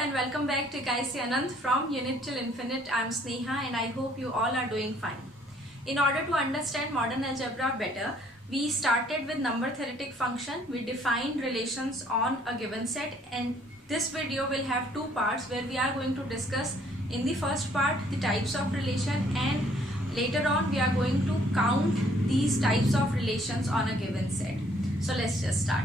and welcome back to Kaisi Anand from Unit Till Infinite. I'm Sneha and I hope you all are doing fine. In order to understand modern algebra better, we started with number theoretic function. We defined relations on a given set, and this video will have two parts where we are going to discuss in the first part the types of relation, and later on we are going to count these types of relations on a given set. So let's just start.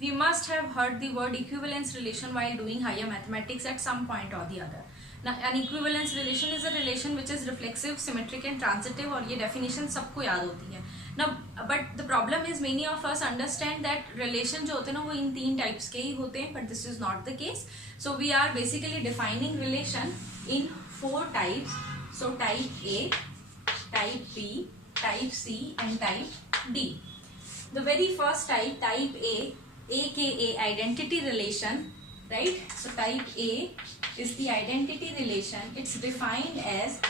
We must have heard the word equivalence relation while doing higher mathematics at some point or the other. Now, an equivalence relation is a relation which is reflexive, symmetric and transitive, और ये definition सबको याद होती है. Now, but the problem is many of us understand that relation जो होते हैं ना वो इन तीन types के ही होते हैं, but this is not the case. So we are basically defining relation in four types. So type A, type B, type C and type D. The very first type, type A, aka identity relation, right? So type A is the identity relation. It's defined as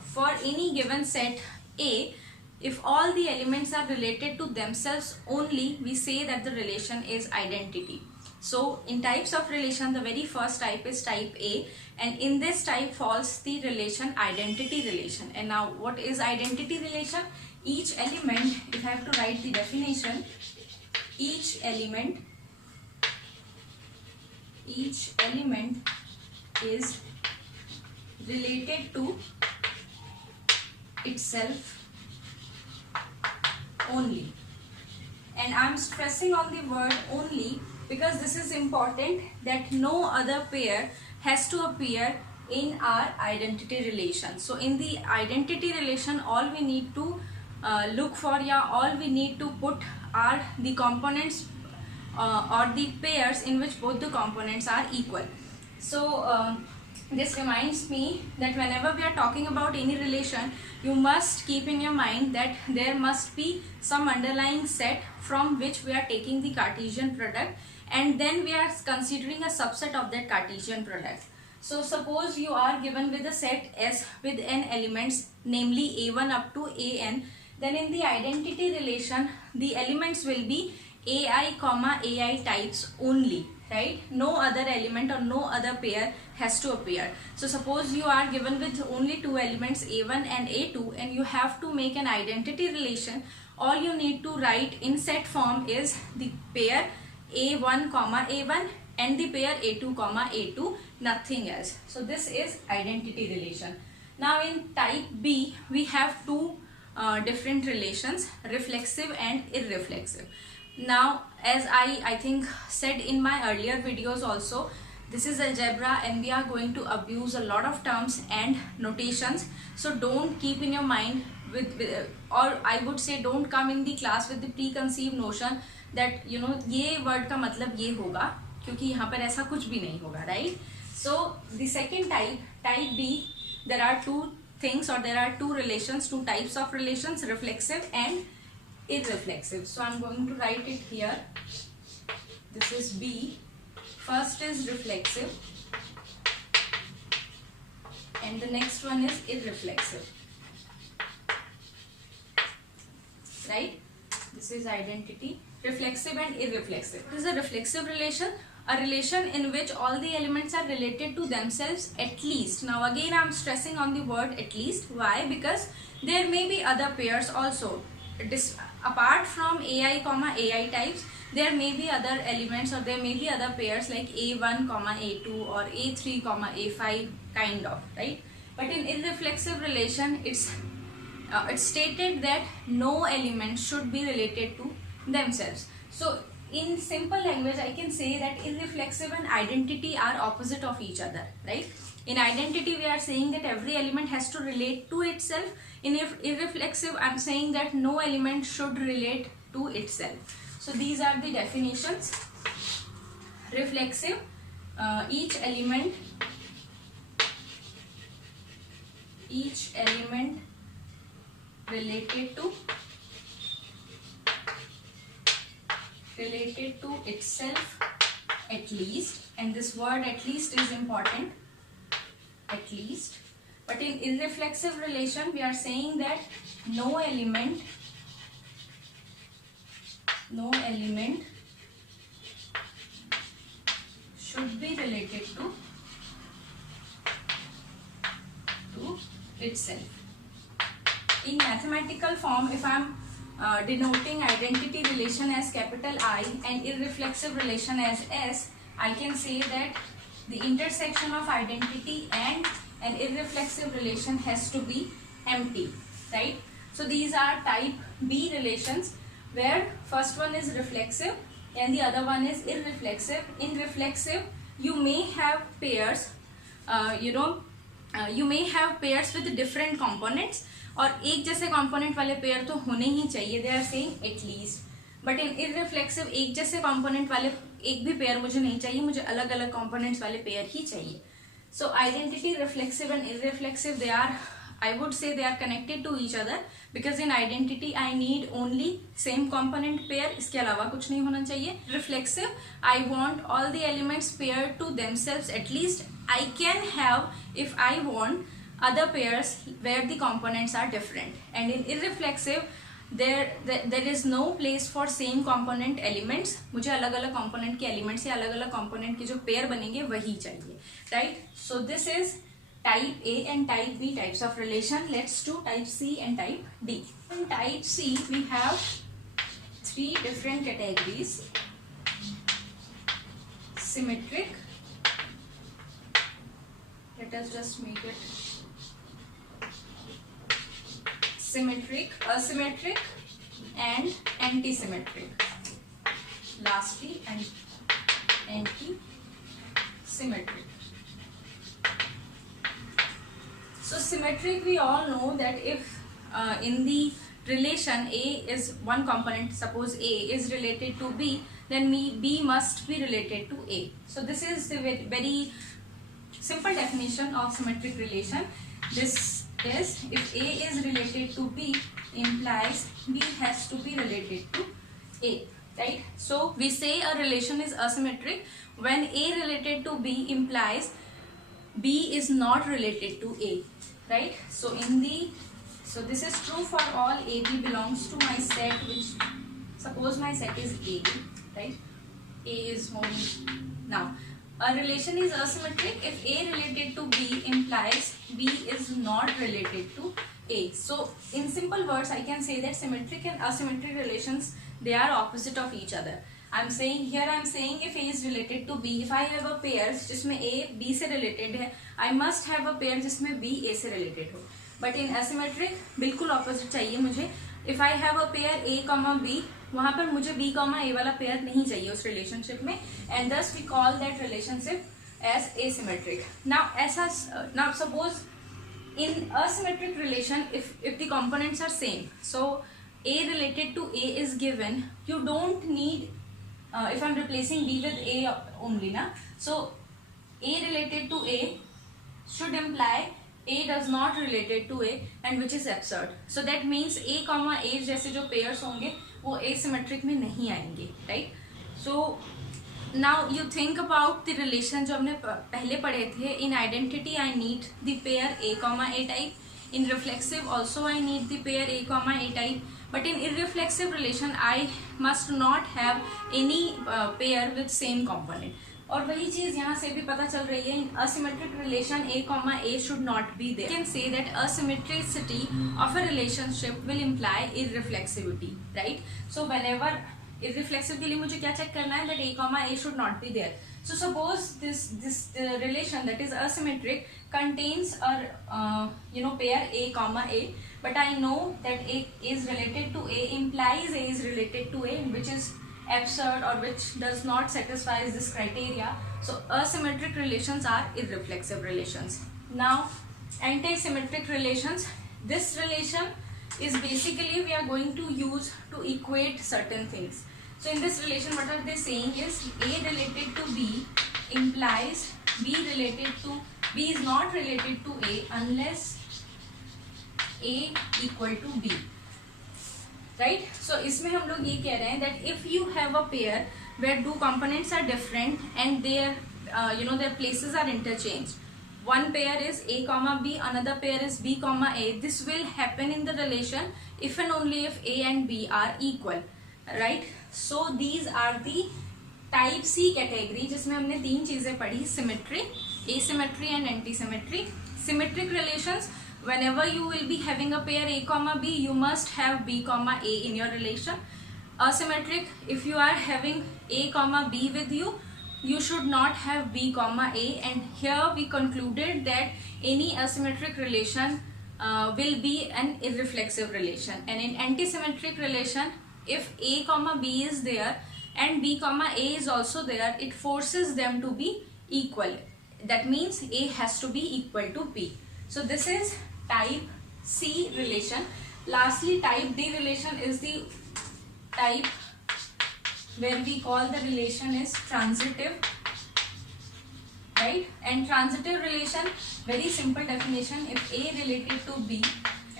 for any given set A, if all the elements are related to themselves only, we say that the relation is identity. So in types of relation, the very first type is type A, and in this type falls the relation identity relation. And now what is identity relation? Each element, if I have to write the definition, each element is related to itself only. And I am stressing on the word only because this is important, that no other pair has to appear in our identity relation. So in the identity relation, all we need to look for, all we need to put are the components or the pairs in which both the components are equal. So this reminds me that whenever we are talking about any relation, you must keep in your mind that there must be some underlying set from which we are taking the Cartesian product, and then we are considering a subset of that Cartesian product. So suppose you are given with a set S with n elements, namely A1 up to An, then in the identity relation, the elements will be AI, AI types only, right? No other element or no other pair has to appear. So suppose you are given with only two elements A1 and A2, and you have to make an identity relation. All you need to write in set form is the pair A1, A1 and the pair A2, A2, nothing else. So this is identity relation. Now in type B, we have two different relations, reflexive and irreflexive. Now, as I think said in my earlier videos also, this is algebra and we are going to abuse a lot of terms and notations. So don't keep in your mind or I would say don't come in the class with the preconceived notion that ये word का मतलब ये होगा, क्योंकि यहाँ पर ऐसा कुछ भी नहीं होगा, right? So the second type, type B, there are two things, or there are two relations, two types of relations, reflexive and irreflexive. So I'm going to write it here. This is B. First is reflexive and the next one is irreflexive, right? This is identity, reflexive and irreflexive. This is a reflexive relation, a relation in which all the elements are related to themselves at least. Now again I am stressing on the word at least. Why? Because there may be other pairs also. Apart from AI, AI types, there may be other elements or there may be other pairs like A1, A2 or A3, A5 kind of, right? But in irreflexive relation, it's stated that no element should be related to themselves. So in simple language, I can say that irreflexive and identity are opposite of each other, right? In identity, we are saying that every element has to relate to itself. In irreflexive, I am saying that no element should relate to itself. So these are the definitions. Reflexive, each element related to itself at least, and this word at least is important, at least. But in irreflexive relation, we are saying that no element no element should be related to itself. In mathematical form, if I am denoting identity relation as capital I and irreflexive relation as S, I can say that the intersection of identity and an irreflexive relation has to be empty, right? So these are type B relations, where first one is reflexive and the other one is irreflexive. In reflexive, you may have pairs, you may have pairs with different components, और एक जैसे component वाले pair तो होने ही चाहिए, they are saying at least. But in irreflexive एक जैसे कंपोनेंट वाले एक भी पेयर मुझे नहीं चाहिए, मुझे अलग अलग कंपोनेंट्स वाले पेयर ही चाहिए. So identity reflexive and irreflexive, they are, I would say they are connected to each other, because in identity I need only same component pair, इसके अलावा कुछ नहीं होना चाहिए. Reflexive, I want all the elements paired to themselves. At least I can have, if I want, other pairs where the components are different. And in irreflexive, there is no place for same component elements. मुझे अलग अलग component के elements या अलग अलग component के जो pair बनेंगे वही चाहिए, right? So this is type A and type B types of relation. Let's do type C and type D. In type C, we have three different categories. Symmetric. Let us just make it symmetric, asymmetric, and anti-symmetric. Lastly, anti-symmetric. So symmetric, we all know that if in the relation A is one component, suppose A is related to B, then B must be related to A. So this is the very simple definition of symmetric relation. This is, if A is related to B, implies B has to be related to A, right? So we say a relation is asymmetric when A related to B implies B is not related to A, right? So this is true for all AB belongs to my set, which suppose my set is A, right? A is home. Now a relation is asymmetric if A related to B implies B is not related to A. So in simple words, I can say that symmetric and asymmetric relations, they are opposite of each other. I'm saying if A is related to B, if I have a pair जिसमें A B से related है, I must have a pair जिसमें B A से related हो. But in asymmetric बिल्कुल opposite चाहिए मुझे. If I have a pair A, B, वहाँ पर मुझे B, A वाला पेयर नहीं चाहिए उस relationship में, and thus we call that relationship as asymmetric. Now suppose in asymmetric relation, if the components are same, so A related to A is given, you don't need, if I'm replacing B with A only, na, so A related to A should imply A does not related to A, and which is absurd. So that means A, A जैसे जो pairs होंगे वो asymmetric में नहीं आएंगे, right? So now you think about the relation जो हमने पहले पढ़े थे. In identity I need the pair A, A type. In reflexive also I need the pair A, A type. But in irreflexive relation I must not have any pair with same component. और वही चीज यहाँ से भी पता चल रही है. In asymmetric relation A, should not be there. You can say that asymmetricity of a relationship will imply irreflexivity, right? So whenever irreflexive के लिए मुझे क्या check करना है, that A should not be there. So suppose this relation that is asymmetric contains a pair A, but I know that A is related to A implies A is related to A, which is absurd or which does not satisfy this criteria. So asymmetric relations are irreflexive relations. Now anti-symmetric relations, this relation is basically we are going to use to equate certain things. So in this relation what are they saying is A related to B implies B is not related to A unless A equal to B, right? So इसमें हम लोग ये कह रहे हैं that if you have a pair where two components are different and their their places are interchanged, one pair is A, B, another pair is B, A, this will happen in the relation if and only if A and B are equal. Right. So these are the type C category जिसमें हमने 3 चीजें पढ़ी, symmetry, asymmetry and antisymmetry. Symmetric relations, whenever you will be having a pair a comma b, you must have b comma a in your relation. Asymmetric, if you are having a comma b with you, you should not have b comma a, and here we concluded that any asymmetric relation will be an irreflexive relation. And in antisymmetric relation, if a comma b is there and b comma a is also there, it forces them to be equal. That means a has to be equal to b. So this is type C relation. Lastly, type D relation is the type where we call the relation is transitive, right? And transitive relation, very simple definition, if A related to B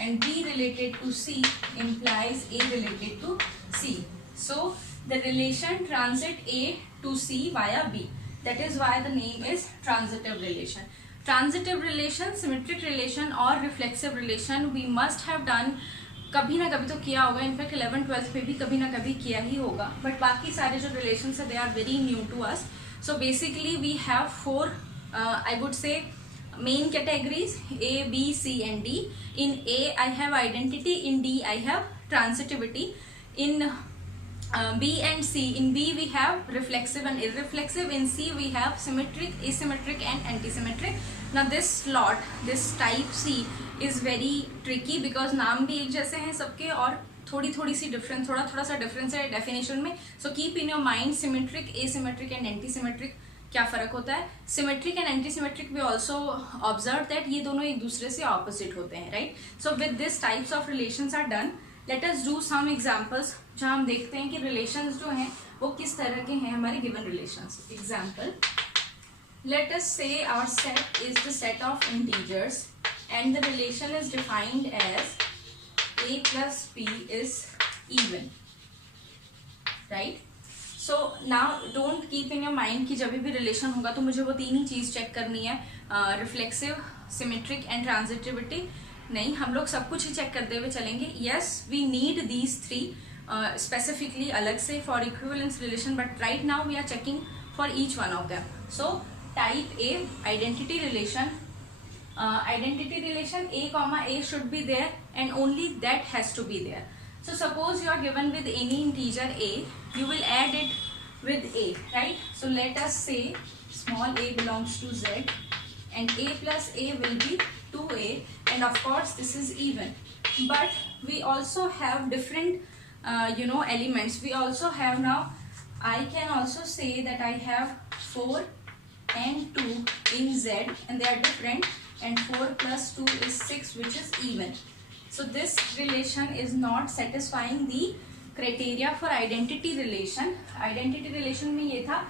and B related to C implies A related to C. So the relation transit A to C via B. That is why the name is transitive relation. Transitive relation, symmetric relation और reflexive relation we must have done, कभी ना कभी तो किया होगा, in fact 11th-12th पे भी कभी ना कभी किया ही होगा, बट बाकी सारे जो relations है they are very new to us. So basically we have 4 I would say main categories, A, B, C and D. In A I have identity, in D I have transitivity, in B and C, in B we have reflexive and irreflexive, in C we have symmetric, asymmetric and antisymmetric. Now this slot, this type C is very tricky because नाम भी एक जैसे हैं सबके और थोड़ी सी difference, थोड़ा सा डिफरेंस है डेफिनेशन में. So keep in your mind symmetric, asymmetric and antisymmetric क्या फर्क होता है. Symmetric and antisymmetric we also observe that ये दोनों एक दूसरे से ऑपोजिट होते हैं, right. So with this types of relations are done. Let us do some examples जहां हम देखते हैं कि रिलेशंस जो हैं वो किस तरह के हैं हमारे given relations. Example, let us say our set is the set of integers and the relation is defined as a plus b is even, right. So now don't keep in your mind कि जब भी relation होगा तो मुझे वो 3 ही चीज check करनी है, रिफ्लेक्सिव, सिमेट्रिक एंड ट्रांजिटिविटी. नहीं, हम लोग सब कुछ ही चेक करते हुए चलेंगे. Yes, we need these 3 specifically अलग से for equivalence relation, but right now we are checking for each one of them. So type A, identity relation. Identity relation, A comma A should be there and only that has to be there. So suppose you are given with any integer A, you will add it with A, right. So let us say small a belongs to Z and A plus A will be 2A, and of course this is even. But we also have different elements. We also have, now I can also say that I have 4 and 2 in Z and they are different, and 4 plus 2 is 6, which is even. So this relation is not satisfying the criteria for identity relation. Identity relation में ये था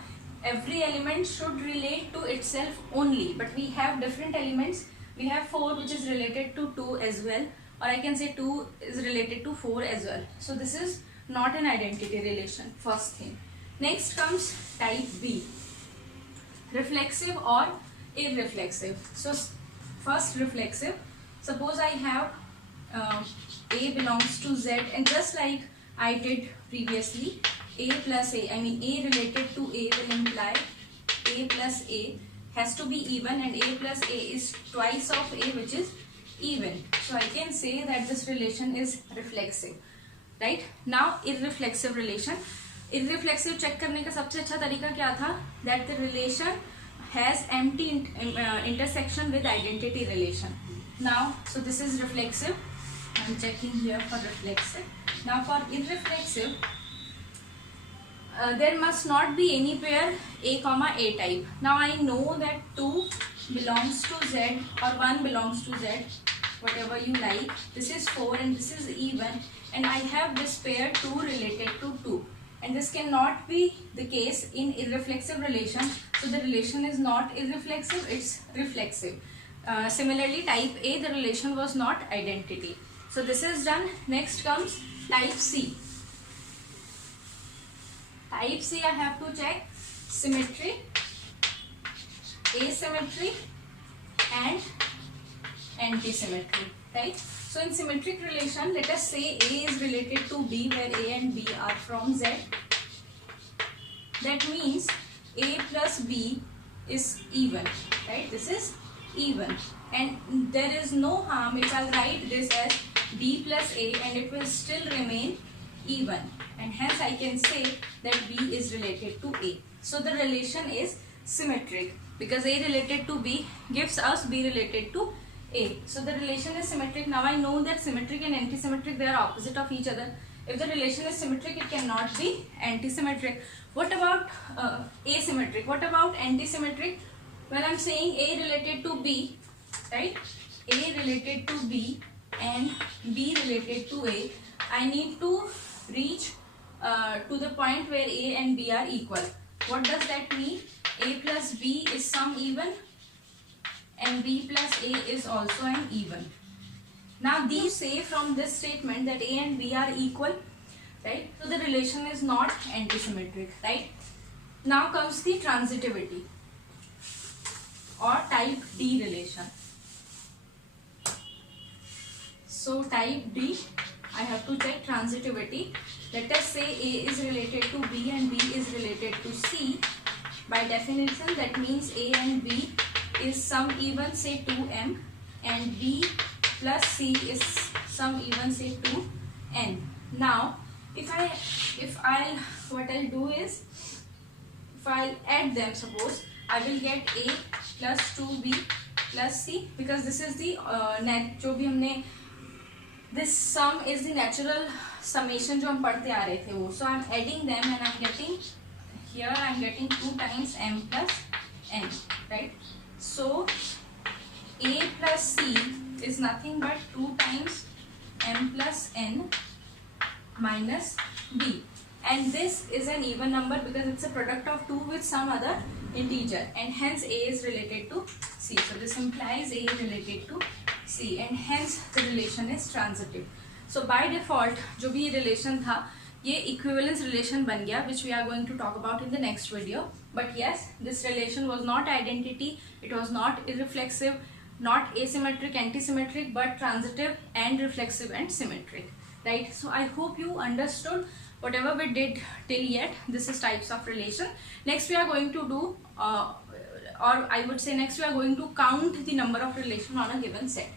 every element should relate to itself only, but we have different elements. We have 4 which is related to 2 as well, or I can say 2 is related to 4 as well. So this is not an identity relation, first thing. Next comes type B, reflexive or irreflexive. So first reflexive, suppose I have A belongs to Z, and just like I did previously, A plus A, I mean A related to A will imply A plus A has to be even, and A plus A is twice of A, which is even. So I can say that this relation is reflexive, right. Now irreflexive relation. Irreflexive check करने का सबसे अच्छा तरीका क्या था, that the relation has empty intersection with identity relation. Now so this is reflexive, I am checking here for reflexive. Now for irreflexive, there must not be any pair A comma A type. Now I know that 2 belongs to Z or 1 belongs to Z, whatever you like. This is 4 and this is even, and I have this pair 2 related to 2. And this cannot be the case in irreflexive relation. So the relation is not irreflexive, it's reflexive. Similarly, type A, the relation was not identity. So this is done. Next comes type C. Type C, I have to check symmetry, asymmetry and antisymmetry, right. So in symmetric relation, let us say A is related to B, where A and B are from Z. That means A plus B is even, right? This is even, and there is no harm if I write this as B plus A, and it will still remain even, and hence I can say that B is related to A. So the relation is symmetric because A related to B gives us B related to A. So the relation is symmetric. Now I know that symmetric and antisymmetric, they are opposite of each other. If the relation is symmetric, it cannot be antisymmetric. What about asymmetric? What about antisymmetric? When I'm saying A related to B, right? A related to B and B related to A, I need to reach to the point where A and B are equal. What does that mean? A plus B is some even and B plus A is also an even. Now these say from this statement that A and B are equal, right? So the relation is not antisymmetric, right? Now comes the transitivity or type D relation. So type D, I have to check transitivity. Let us say A is related to B and B is related to C. By definition, that means A and B is some even, say 2m, and B plus C is some even, say 2n. Now what I'll do is, if I'll add them, suppose I will get A plus 2B plus C, because this is the this sum is the natural summation जो हम पढ़ते आ रहे थे वो. So I'm adding them and I'm getting, here I'm getting 2 times m plus n, right? So A plus C is nothing but 2 times m plus n minus B, and this is an even number because it's a product of 2 with some other integer, and hence A is related to C. So this implies A is related to C, and hence the relation is transitive. So by default जो भी relation था, ये equivalence relation बन गया, which we are going to talk about in the next video. But yes, this relation was not identity, it was not irreflexive, not asymmetric, antisymmetric, but transitive and reflexive and symmetric, right? So I hope you understood whatever we did till yet. This is types of relation. Next we are going to do or I would say next we are going to count the number of relation on a given set.